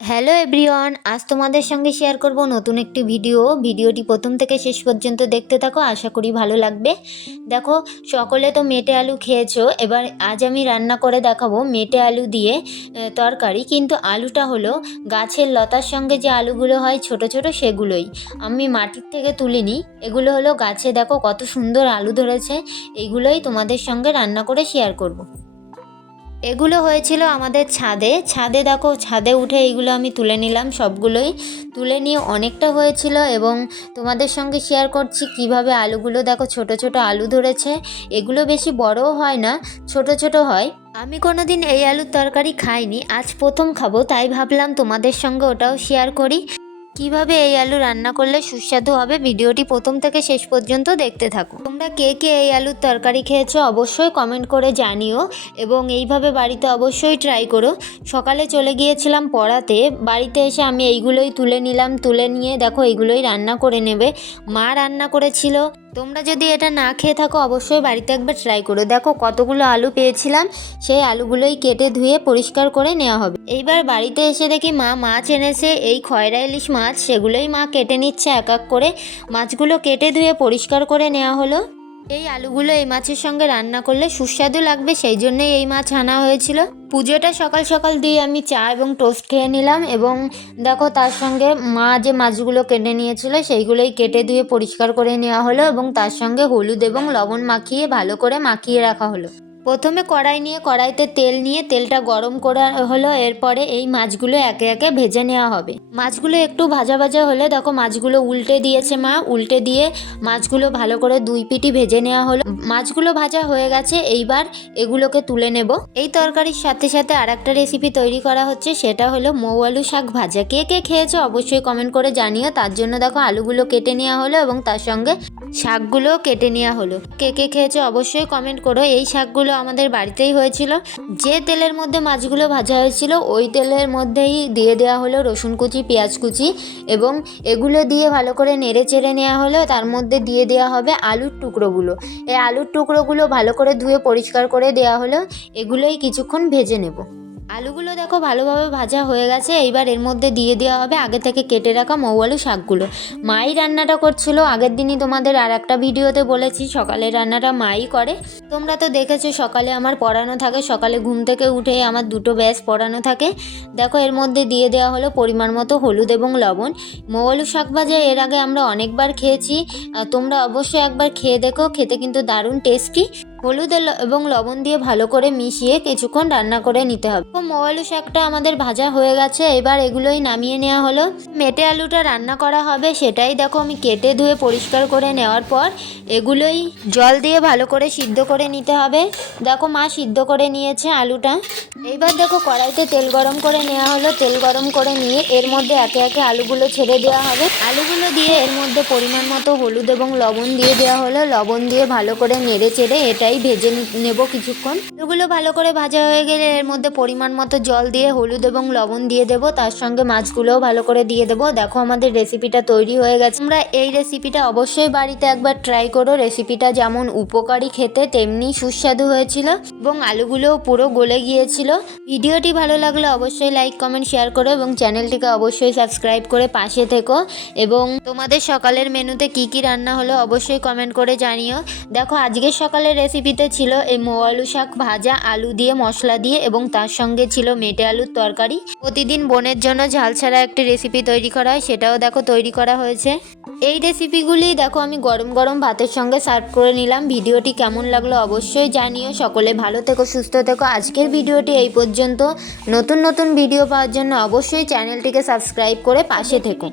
Hello everyone আজ তোমাদের সঙ্গে শেয়ার করব নতুন একটি ভিডিও ভিডিওটি প্রথম থেকে শেষ পর্যন্ত দেখতে থাকো, আশা করি ভালো লাগবে। দেখো, সকলে তো মেটে আলু খেয়েছো, এবার আজ আমি রান্না করে দেখাবো মেটে আলু দিয়ে তরকারি। কিন্তু আলুটা হলো গাছের লতার সঙ্গে যে আলুগুলো হয় ছোট ছোট সেগুলোই। আমি মাটির থেকে তুলিনি, এগুলো হলো গাছে দেখো কত সুন্দর আলু ধরেছে এইগুলোই তোমাদের সঙ্গে রান্না করে শেয়ার করব। এগুলো হয়েছিল আমাদের ছাদে। ছাদে দেখো, ছাদে উঠে এইগুলো আমি তুলে নিলাম সবগুলোই। তুলে নিয়ে অনেকটা হয়েছিল এবং তোমাদের সঙ্গে শেয়ার করছি কীভাবে আলুগুলো দেখো, ছোট ছোট আলু ধরেছে। এগুলো বেশি বড়ও হয় না, ছোট ছোট হয়। আমি কোনো দিন এই আলুর তরকারি খাইনি, আজ প্রথম খাব, তাই ভাবলাম তোমাদের সঙ্গে ওটাও শেয়ার করি। কীভাবে এই আলু রান্না করলে সুস্বাদু হবে ভিডিওটি প্রথম থেকে শেষ পর্যন্ত দেখতে থাকো। তোমরা কে কে এই আলুর তরকারি খেয়েছো অবশ্যই কমেন্ট করে জানিও এবং এইভাবে বাড়িতে অবশ্যই ট্রাই করো। সকালে চলে গিয়েছিলাম পড়াতে, বাড়িতে এসে আমি এইগুলোই তুলে নিলাম, তুলে নিয়ে দেখো এইগুলোই রান্না করে নেবে। মা রান্না করেছিল। তোমরা যদি এটা না খেয়ে থাকো অবশ্যই বাড়িতে একবার ট্রাই করো। দেখো কতগুলো আলু পেয়েছিলাম, সেই আলুগুলোই কেটে ধুয়ে পরিষ্কার করে নেওয়া হবে। এইবার বাড়িতে এসে দেখি মা মাছ এনেছে, এই খয়রা ইলিশ মাছ সেগুলোই মা কেটে নিচ্ছে, এক এক করে মাছগুলো কেটে ধুয়ে পরিষ্কার করে নেওয়া হলো। এই আলুগুলো এই মাছের সঙ্গে রান্না করলে সুস্বাদু লাগবে, সেই জন্যই এই মাছ আনা হয়েছিল। পুজোটা সকাল সকাল দিয়ে আমি চা এবং টোস্ট খেয়ে নিলাম এবং দেখো তার সঙ্গে মা যে মাছগুলো কেটে নিয়েছিল, সেইগুলোই কেটে ধুয়ে পরিষ্কার করে নেওয়া হলো এবং তার সঙ্গে হলুদ এবং লবণ মাখিয়ে ভালো করে মাখিয়ে রাখা হলো। প্রথমে কড়াই নিয়ে, কড়াইতে তেল নিয়ে, তেলটা গরম করা হলো, এরপরে এই মাছগুলো একে একে ভেজে নেওয়া হবে। মাছগুলো একটু ভাজা ভাজা হলে দেখো মাছগুলো উল্টে দিয়েছে মা, উল্টে দিয়ে মাছগুলো ভালো করে দুই পিটি ভেজে নেওয়া হলো। মাছগুলো ভাজা হয়ে গেছে, এইবার এগুলোকে তুলে নেব। এই তরকারির সাথে সাথে আর একটা রেসিপি তৈরি করা হচ্ছে, সেটা হলো মৌ আলু শাক ভাজা। কে কে খেয়েছো অবশ্যই কমেন্ট করে জানিও। তার জন্য দেখো আলুগুলো কেটে নেওয়া হলো এবং তার সঙ্গে শাকগুলো কেটে নেওয়া হলো। কে কে খেয়েছো অবশ্যই কমেন্ট করো। এই শাকগুলো আমাদের বাড়িতেই হয়েছিল। যে তেলের মধ্যে মাছগুলো ভাজা হয়েছিল, ওই তেলের মধ্যেই দিয়ে দেওয়া হলো রসুন কুচি, পেঁয়াজ কুচি এবং এগুলো দিয়ে ভালো করে নেড়ে চেড়ে নেওয়া হলো। তার মধ্যে দিয়ে দেওয়া হবে আলুর টুকরোগুলো। এই আলুর টুকরোগুলো ভালো করে ধুয়ে পরিষ্কার করে দেওয়া হলো। এগুলোই কিছুক্ষণ ভেজে নেব। আলুগুলো দেখো ভালোভাবে ভাজা হয়ে গেছে। এইবার এর মধ্যে দিয়ে দেওয়া হবে আগে থেকে কেটে রাখা মৌ আলু শাকগুলো। মাই রান্নাটা করছিল, আগের দিনই তোমাদের আর একটা ভিডিওতে বলেছি সকালের রান্নাটা মাই করে। তোমরা তো দেখেছ সকালে আমার পড়ানো থাকে, সকালে ঘুম থেকে উঠে আমার দুটো ব্যাস পড়ানো থাকে। দেখো এর মধ্যে দিয়ে দেওয়া হলো পরিমাণ মতো হলুদ এবং লবণ। মৌ আলু শাক ভাজা এর আগে আমরা অনেকবার খেয়েছি। তোমরা অবশ্যই একবার খেয়ে দেখো, খেতে কিন্তু দারুণ টেস্টি হলুদ এবং লবণ দিয়ে ভালো করে মিশিয়ে কিছুক্ষণ রান্না করে নিতে হবে। তো মৌ শাকটা আমাদের ভাজা হয়ে গেছে, এবার এগুলোই নামিয়ে নেওয়া হলো। মেটে আলুটা রান্না করা হবে, সেটাই দেখো আমি কেটে ধুয়ে পরিষ্কার করে নেওয়ার পর এগুলোই জল দিয়ে ভালো করে সিদ্ধ করে নিতে হবে। দেখো মা সিদ্ধ করে নিয়েছে আলুটা। এইবার দেখো কড়াইতে তেল গরম করে নেওয়া হলো। তেল গরম করে নিয়ে এর মধ্যে একে একে আলুগুলো ছেড়ে দেওয়া হবে। আলুগুলো দিয়ে এর মধ্যে পরিমাণ মতো হলুদ এবং লবণ দিয়ে দেওয়া হলো। লবণ দিয়ে ভালো করে নেড়ে চেড়ে এটাই ভেজে নেব কিছুক্ষণ। এগুলো ভালো করে ভাজা হয়ে গেলে এর মধ্যে পরিমাণ মতো জল দিয়ে হলুদ এবং লবণ দিয়ে দেবো। তার সঙ্গে মাছগুলোও ভালো করে দিয়ে দেবো। দেখো আমাদের রেসিপিটা তৈরি হয়ে গেছে। তোমরা এই রেসিপিটা অবশ্যই বাড়িতে একবার ট্রাই করো। রেসিপিটা যেমন উপকারী খেতে, তেমনি সুস্বাদু হয়েছিল এবং আলুগুলোও পুরো গলে গিয়েছিল। ভিডিওটি ভালো লাগলে অবশ্যই লাইক, কমেন্ট, শেয়ার করো এবং চ্যানেলটিকে অবশ্যই সাবস্ক্রাইব করে পাশে থেকো। এবং তোমাদের সকালের মেনুতে কি কি রান্না হলো অবশ্যই কমেন্ট করে জানিও। দেখো আজকের সকালের রেসিপিতে ছিল এই মৌ আলু শাক ভাজা, আলু দিয়ে মশলা দিয়ে এবং তার সঙ্গে ছিল মেটে আলুর তরকারি। প্রতিদিন বোনের জন্য ঝাল ছাড়া একটি রেসিপি তৈরি করা হয়, সেটাও দেখো তৈরি করা হয়েছে। এই রেসিপিগুলি দেখো আমি গরম গরম ভাতের সঙ্গে সার্ভ করে নিলাম। ভিডিওটি কেমন লাগল অবশ্যই জানিও। সকলে ভালো থেকো, সুস্থ থেকো। আজকের ভিডিওটি এই পর্যন্ত। নতুন নতুন ভিডিও পাওয়ার জন্য অবশ্যই চ্যানেলটিকে সাবস্ক্রাইব করে পাশে থেকো।